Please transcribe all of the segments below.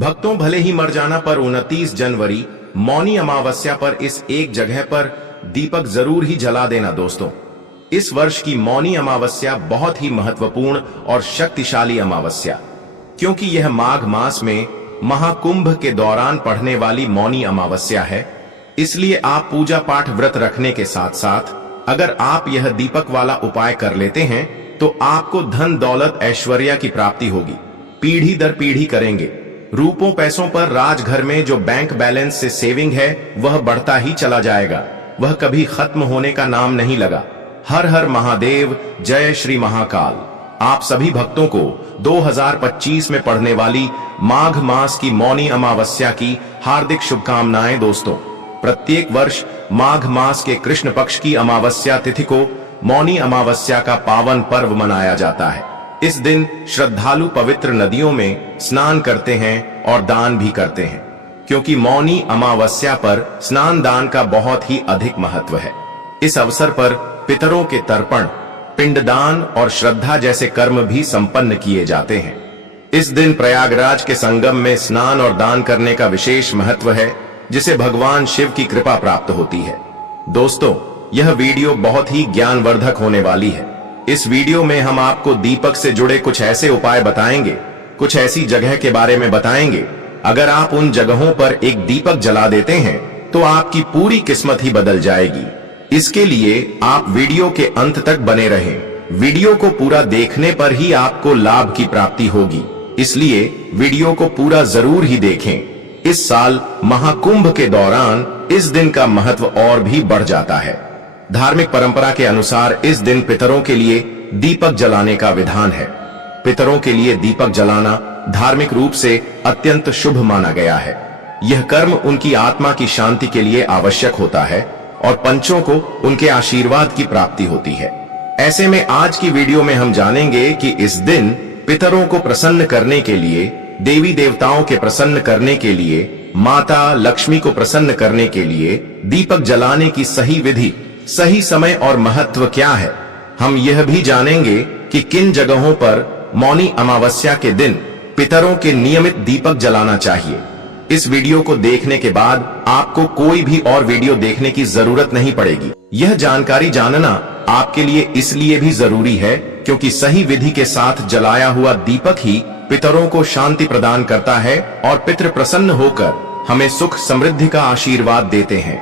भक्तों, भले ही मर जाना पर 29 जनवरी मौनी अमावस्या पर इस एक जगह पर दीपक जरूर ही जला देना दोस्तों। इस वर्ष की मौनी अमावस्या बहुत ही महत्वपूर्ण और शक्तिशाली अमावस्या, क्योंकि यह माघ मास में महाकुंभ के दौरान पढ़ने वाली मौनी अमावस्या है। इसलिए आप पूजा पाठ व्रत रखने के साथ साथ अगर आप यह दीपक वाला उपाय कर लेते हैं तो आपको धन दौलत ऐश्वर्या की प्राप्ति होगी, पीढ़ी दर पीढ़ी करेंगे। रूपों पैसों पर राजघर में जो बैंक बैलेंस से सेविंग है वह बढ़ता ही चला जाएगा, वह कभी खत्म होने का नाम नहीं लगा। हर हर महादेव, जय श्री महाकाल। आप सभी भक्तों को 2025 में पड़ने वाली माघ मास की मौनी अमावस्या की हार्दिक शुभकामनाएं दोस्तों। प्रत्येक वर्ष माघ मास के कृष्ण पक्ष की अमावस्या तिथि को मौनी अमावस्या का पावन पर्व मनाया जाता है। इस दिन श्रद्धालु पवित्र नदियों में स्नान करते हैं और दान भी करते हैं, क्योंकि मौनी अमावस्या पर स्नान दान का बहुत ही अधिक महत्व है। इस अवसर पर पितरों के तर्पण, पिंडदान और श्रद्धा जैसे कर्म भी संपन्न किए जाते हैं। इस दिन प्रयागराज के संगम में स्नान और दान करने का विशेष महत्व है, जिसे भगवान शिव की कृपा प्राप्त होती है। दोस्तों, यह वीडियो बहुत ही ज्ञानवर्धक होने वाली है। इस वीडियो में हम आपको दीपक से जुड़े कुछ ऐसे उपाय बताएंगे, कुछ ऐसी जगह के बारे में बताएंगे। अगर आप उन जगहों पर एक दीपक जला देते हैं तो आपकी पूरी किस्मत ही बदल जाएगी। इसके लिए आप वीडियो के अंत तक बने रहें। वीडियो को पूरा देखने पर ही आपको लाभ की प्राप्ति होगी, इसलिए वीडियो को पूरा जरूर ही देखें। इस साल महाकुंभ के दौरान इस दिन का महत्व और भी बढ़ जाता है। धार्मिक परंपरा के अनुसार इस दिन पितरों के लिए दीपक जलाने का विधान है। पितरों के लिए दीपक जलाना धार्मिक रूप से अत्यंत शुभ माना गया है। यह कर्म उनकी आत्मा की शांति के लिए आवश्यक होता है और पंचों को उनके आशीर्वाद की प्राप्ति होती है। ऐसे में आज की वीडियो में हम जानेंगे कि इस दिन पितरों को प्रसन्न करने के लिए, देवी देवताओं के प्रसन्न करने के लिए, माता लक्ष्मी को प्रसन्न करने के लिए दीपक जलाने की सही विधि, सही समय और महत्व क्या है। हम यह भी जानेंगे कि किन जगहों पर मौनी अमावस्या के दिन पितरों के नियमित दीपक जलाना चाहिए। इस वीडियो को देखने के बाद आपको कोई भी और वीडियो देखने की जरूरत नहीं पड़ेगी। यह जानकारी जानना आपके लिए इसलिए भी जरूरी है क्योंकि सही विधि के साथ जलाया हुआ दीपक ही पितरों को शांति प्रदान करता है और पितृ प्रसन्न होकर हमें सुख समृद्धि का आशीर्वाद देते हैं।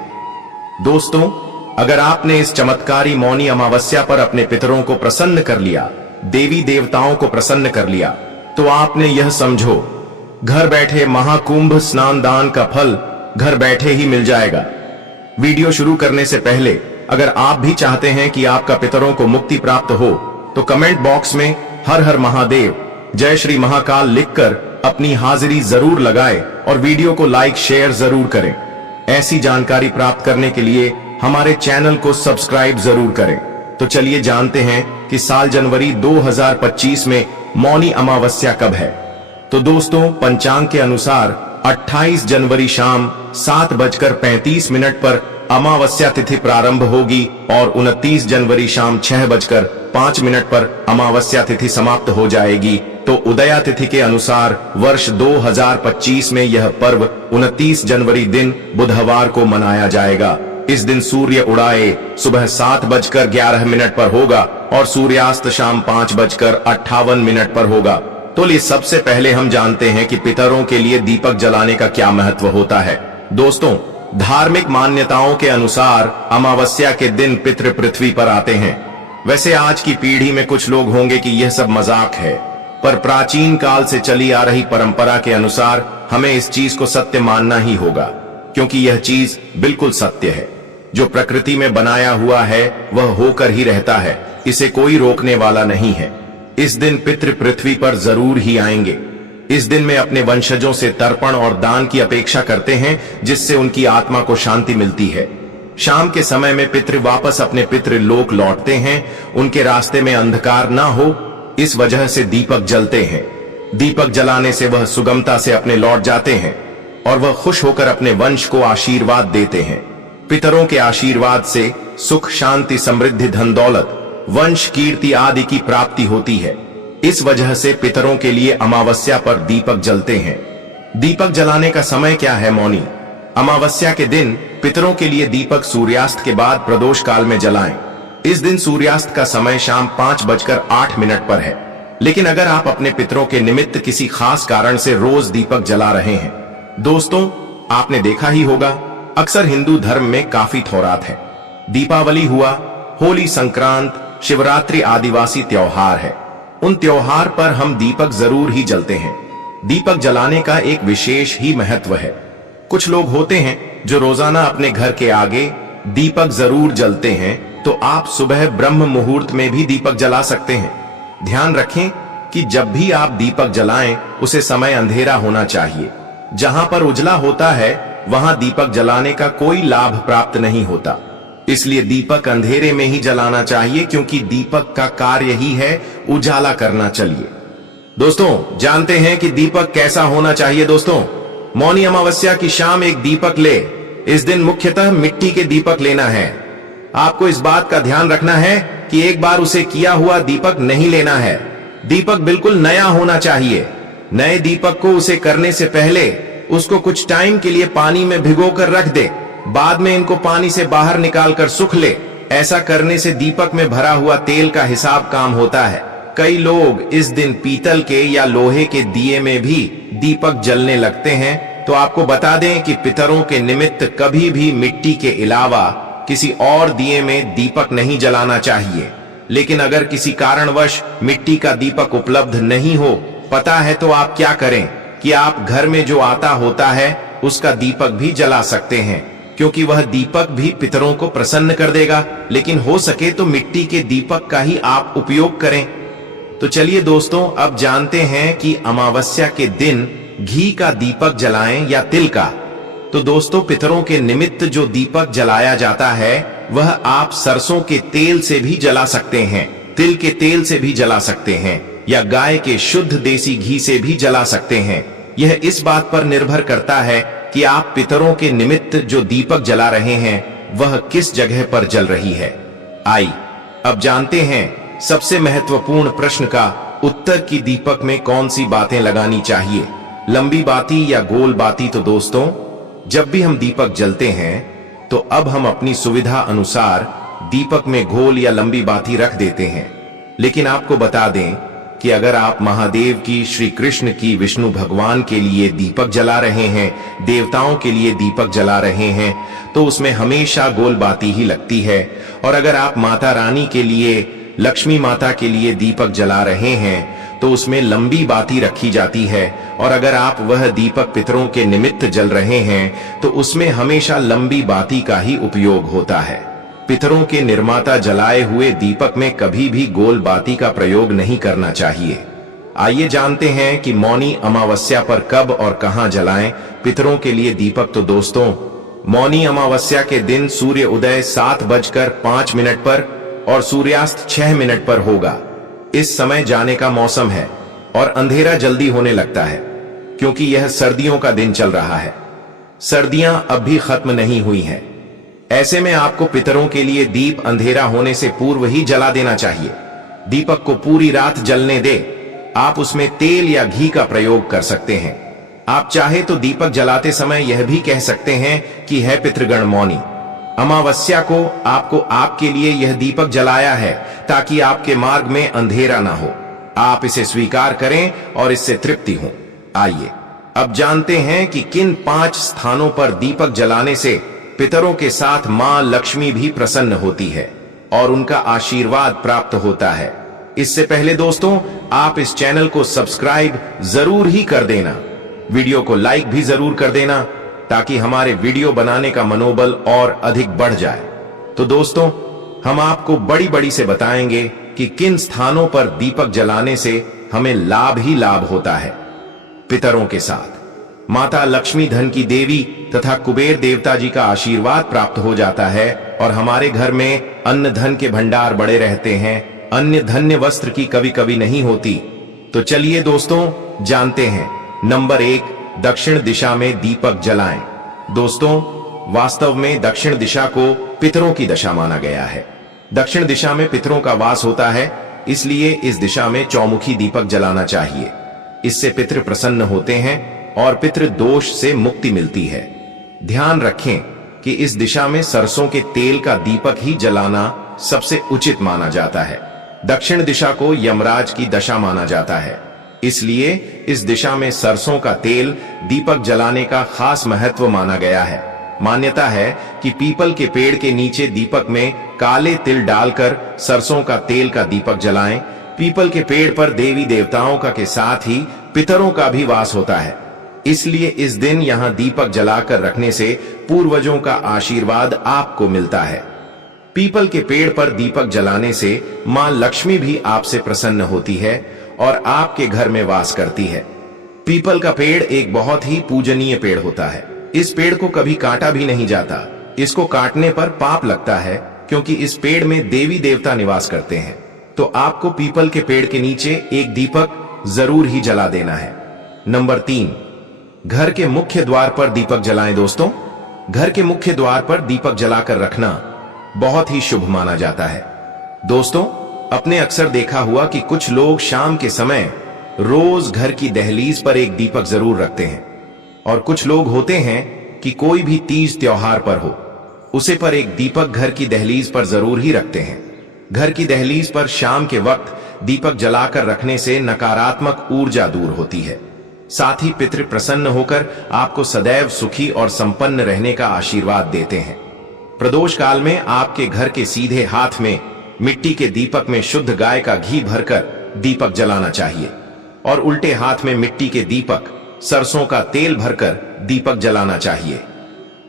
दोस्तों, अगर आपने इस चमत्कारी मौनी अमावस्या पर अपने पितरों को प्रसन्न कर लिया, देवी देवताओं को प्रसन्न कर लिया, तो आपने यह समझो, घर बैठे महाकुंभ स्नान दान का फल घर बैठे ही मिल जाएगा। वीडियो शुरू करने से पहले अगर आप भी चाहते हैं कि आपका पितरों को मुक्ति प्राप्त हो तो कमेंट बॉक्स में हर हर महादेव, जय श्री महाकाल लिखकर अपनी हाजिरी जरूर लगाएं और वीडियो को लाइक शेयर जरूर करें। ऐसी जानकारी प्राप्त करने के लिए हमारे चैनल को सब्सक्राइब जरूर करें। तो चलिए जानते हैं कि साल जनवरी 2025 में मौनी अमावस्या कब है। तो दोस्तों, पंचांग के अनुसार 28 जनवरी शाम 7:35 पर अमावस्या तिथि प्रारंभ होगी और 29 जनवरी शाम 6:05 पर अमावस्या तिथि समाप्त हो जाएगी। तो उदया तिथि के अनुसार वर्ष 2025 में यह पर्व 29 जनवरी दिन बुधवार को मनाया जाएगा। इस दिन सूर्य उड़ाए सुबह 7:11 पर होगा और सूर्यास्त शाम 5:58 पर होगा। तो लिए सबसे पहले हम जानते हैं कि पितरों के लिए दीपक जलाने का क्या महत्व होता है। दोस्तों, धार्मिक मान्यताओं के अनुसार अमावस्या के दिन पितृ पृथ्वी पर आते हैं। वैसे आज की पीढ़ी में कुछ लोग होंगे कि यह सब मजाक है, पर प्राचीन काल से चली आ रही परंपरा के अनुसार हमें इस चीज को सत्य मानना ही होगा, क्योंकि यह चीज बिल्कुल सत्य है। जो प्रकृति में बनाया हुआ है वह होकर ही रहता है, इसे कोई रोकने वाला नहीं है। इस दिन पितृ पृथ्वी पर जरूर ही आएंगे। इस दिन में अपने वंशजों से तर्पण और दान की अपेक्षा करते हैं, जिससे उनकी आत्मा को शांति मिलती है। शाम के समय में पितृ वापस अपने पितृ लोक लौटते हैं। उनके रास्ते में अंधकार ना हो, इस वजह से दीपक जलते हैं। दीपक जलाने से वह सुगमता से अपने लौट जाते हैं और वह खुश होकर अपने वंश को आशीर्वाद देते हैं। पितरों के आशीर्वाद से सुख शांति समृद्धि धन दौलत वंश कीर्ति आदि की प्राप्ति होती है। इस वजह से पितरों के लिए अमावस्या पर दीपक जलते हैं। दीपक जलाने का समय क्या है मौनी? अमावस्या के दिन पितरों के लिए दीपक सूर्यास्त के बाद प्रदोष काल में जलाएं। इस दिन सूर्यास्त का समय शाम 5:08 पर है। लेकिन अगर आप अपने पितरों के निमित्त किसी खास कारण से रोज दीपक जला रहे हैं, दोस्तों आपने देखा ही होगा, अक्सर हिंदू धर्म में काफी थौरात है। दीपावली हुआ, होली, संक्रांत, शिवरात्रि आदिवासी त्योहार है। उन त्योहार पर हम दीपक जरूर ही जलते हैं। दीपक जलाने का एक विशेष ही महत्व है। कुछ लोग होते हैं जो रोजाना अपने घर के आगे दीपक जरूर जलते हैं, तो आप सुबह ब्रह्म मुहूर्त में भी दीपक जला सकते हैं। ध्यान रखें कि जब भी आप दीपक जलाएं, उसे समय अंधेरा होना चाहिए। जहां पर उजला होता है वहां दीपक जलाने का कोई लाभ प्राप्त नहीं होता। इसलिए दीपक अंधेरे में ही जलाना चाहिए, क्योंकि दीपक का कार्य ही है उजाला करना। चलिए दोस्तों जानते हैं कि दीपक कैसा होना चाहिए। दोस्तों, मौनी अमावस्या की शाम एक दीपक ले। इस दिन मुख्यतः मिट्टी के दीपक लेना है। आपको इस बात का ध्यान रखना है कि एक बार उसे किया हुआ दीपक नहीं लेना है। दीपक बिल्कुल नया होना चाहिए। नए दीपक को उसे करने से पहले उसको कुछ टाइम के लिए पानी में भिगोकर रख दे। बाद में इनको पानी से बाहर निकालकर सुख ले। ऐसा करने से दीपक में भरा हुआ तेल का हिसाब काम होता है। कई लोग इस दिन पीतल के या लोहे के दिए में भी दीपक जलने लगते हैं। तो आपको बता दें कि पितरों के निमित्त कभी भी मिट्टी के अलावा किसी और दिए में दीपक नहीं जलाना चाहिए। लेकिन अगर किसी कारणवश मिट्टी का दीपक उपलब्ध नहीं हो पता है, तो आप क्या करें कि आप घर में जो आता होता है उसका दीपक भी जला सकते हैं, क्योंकि वह दीपक भी पितरों को प्रसन्न कर देगा। लेकिन हो सके तो मिट्टी के दीपक का ही आप उपयोग करें। तो चलिए दोस्तों, अब जानते हैं कि अमावस्या के दिन घी का दीपक जलाएं या तिल का। तो दोस्तों, पितरों के निमित्त जो दीपक जलाया जाता है वह आप सरसों के तेल से भी जला सकते हैं, तिल के तेल से भी जला सकते हैं, या गाय के शुद्ध देसी घी से भी जला सकते हैं। यह इस बात पर निर्भर करता है कि आप पितरों के निमित्त जो दीपक जला रहे हैं वह किस जगह पर जल रही है। आई अब जानते हैं सबसे महत्वपूर्ण प्रश्न का उत्तर कि दीपक में कौन सी बातें लगानी चाहिए, लंबी बाती या गोल बाती। तो दोस्तों, जब भी हम दीपक जलते हैं तो अब हम अपनी सुविधा अनुसार दीपक में गोल या लंबी बाती रख देते हैं। लेकिन आपको बता दें कि अगर आप महादेव की, श्री कृष्ण की, विष्णु भगवान के लिए दीपक जला रहे हैं, देवताओं के लिए दीपक जला रहे हैं, तो उसमें हमेशा गोल बाती ही लगती है। और अगर आप माता रानी के लिए, लक्ष्मी माता के लिए दीपक जला रहे हैं तो उसमें लंबी बाती रखी जाती है। और अगर आप वह दीपक पितरों के निमित्त जल रहे हैं तो उसमें हमेशा लंबी बाती का ही उपयोग होता है। पितरों के निर्माता जलाए हुए दीपक में कभी भी गोल बाती का प्रयोग नहीं करना चाहिए। आइए जानते हैं कि मौनी अमावस्या पर कब और कहां जलाएं पितरों के लिए दीपक। तो दोस्तों, मौनी अमावस्या के दिन सूर्य उदय 7:05 पर और सूर्यास्त 6 पर होगा। इस समय जाने का मौसम है और अंधेरा जल्दी होने लगता है, क्योंकि यह सर्दियों का दिन चल रहा है। सर्दियां अब भी खत्म नहीं हुई हैं। ऐसे में आपको पितरों के लिए दीप अंधेरा होने से पूर्व ही जला देना चाहिए। दीपक को पूरी रात जलने दे। आप उसमें तेल या घी का प्रयोग कर सकते हैं। आप चाहे तो दीपक जलाते समय यह भी कह सकते हैं कि है पितृगण मौनी अमावस्या को आपको आपके लिए यह दीपक जलाया है, ताकि आपके मार्ग में अंधेरा ना हो। आप इसे स्वीकार करें और इससे तृप्ति हो। आइए अब जानते हैं कि किन 5 स्थानों पर दीपक जलाने से पितरों के साथ मां लक्ष्मी भी प्रसन्न होती है और उनका आशीर्वाद प्राप्त होता है। इससे पहले दोस्तों, आप इस चैनल को सब्सक्राइब जरूर ही कर देना, वीडियो को लाइक भी जरूर कर देना, ताकि हमारे वीडियो बनाने का मनोबल और अधिक बढ़ जाए। तो दोस्तों, हम आपको बड़ी से बताएंगे कि किन स्थानों पर दीपक जलाने से हमें लाभ ही लाभ होता है। पितरों के साथ माता लक्ष्मी धन की देवी तथा कुबेर देवता जी का आशीर्वाद प्राप्त हो जाता है और हमारे घर में अन्न धन के भंडार बड़े रहते हैं। अन्य धन्य वस्त्र की कभी कभी नहीं होती। तो चलिए दोस्तों, जानते हैं। नंबर 1, दक्षिण दिशा में दीपक जलाएं। दोस्तों, वास्तव में दक्षिण दिशा को पितरों की दिशा माना गया है। दक्षिण दिशा में पितरों का वास होता है, इसलिए इस दिशा में चौमुखी दीपक जलाना चाहिए। इससे पितृ प्रसन्न होते हैं और पितृ दोष से मुक्ति मिलती है। ध्यान रखें कि इस दिशा में सरसों के तेल का दीपक ही जलाना सबसे उचित माना जाता है। दक्षिण दिशा को यमराज की दशा माना जाता है, इसलिए इस दिशा में सरसों का तेल दीपक जलाने का खास महत्व माना गया है। मान्यता है कि पीपल के पेड़ के नीचे दीपक में काले तिल डालकर सरसों का तेल का दीपक जलाएं। पीपल के पेड़ पर देवी देवताओं का के साथ ही पितरों का भी वास होता है, इसलिए इस दिन यहां दीपक जलाकर रखने से पूर्वजों का आशीर्वाद आपको मिलता है। पीपल के पेड़ पर दीपक जलाने से मां लक्ष्मी भी आपसे प्रसन्न होती है और आपके घर में वास करती है। पीपल का पेड़ एक बहुत ही पूजनीय पेड़ होता है। इस पेड़ को कभी काटा भी नहीं जाता। इसको काटने पर पाप लगता है, क्योंकि इस पेड़ में देवी देवता निवास करते हैं। तो आपको पीपल के पेड़ के नीचे एक दीपक जरूर ही जला देना है। नंबर 3, घर के मुख्य द्वार पर दीपक जलाएं। दोस्तों, घर के मुख्य द्वार पर दीपक जलाकर रखना बहुत ही शुभ माना जाता है। दोस्तों, अपने अक्सर देखा हुआ कि कुछ लोग शाम के समय रोज घर की दहलीज पर एक दीपक जरूर रखते हैं, और कुछ लोग होते हैं कि कोई भी तीज त्योहार पर हो, उसे पर एक दीपक घर की दहलीज पर जरूर ही रखते हैं। घर की दहलीज पर शाम के वक्त दीपक जलाकर रखने से नकारात्मक ऊर्जा दूर होती है। साथ ही पितृ प्रसन्न होकर आपको सदैव सुखी और संपन्न रहने का आशीर्वाद देते हैं। प्रदोष काल में आपके घर के सीधे हाथ में मिट्टी के दीपक में शुद्ध गाय का घी भरकर दीपक जलाना चाहिए, और उल्टे हाथ में मिट्टी के दीपक सरसों का तेल भरकर दीपक जलाना चाहिए।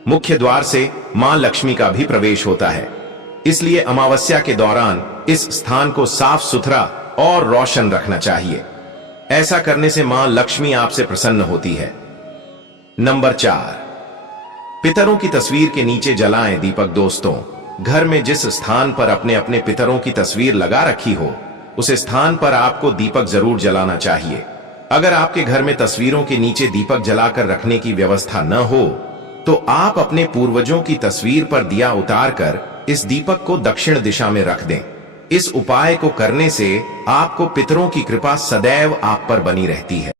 मुख्य द्वार से मां लक्ष्मी का भी प्रवेश होता है, इसलिए अमावस्या के दौरान इस स्थान को साफ सुथरा और रोशन रखना चाहिए। ऐसा करने से मां लक्ष्मी आपसे प्रसन्न होती है। नंबर 4, पितरों की तस्वीर के नीचे जलाएं दीपक। दोस्तों, घर में जिस स्थान पर अपने अपने पितरों की तस्वीर लगा रखी हो, उस स्थान पर आपको दीपक जरूर जलाना चाहिए। अगर आपके घर में तस्वीरों के नीचे दीपक जलाकर रखने की व्यवस्था न हो, तो आप अपने पूर्वजों की तस्वीर पर दिया उतारकर इस दीपक को दक्षिण दिशा में रख दें। इस उपाय को करने से आपको पितरों की कृपा सदैव आप पर बनी रहती है।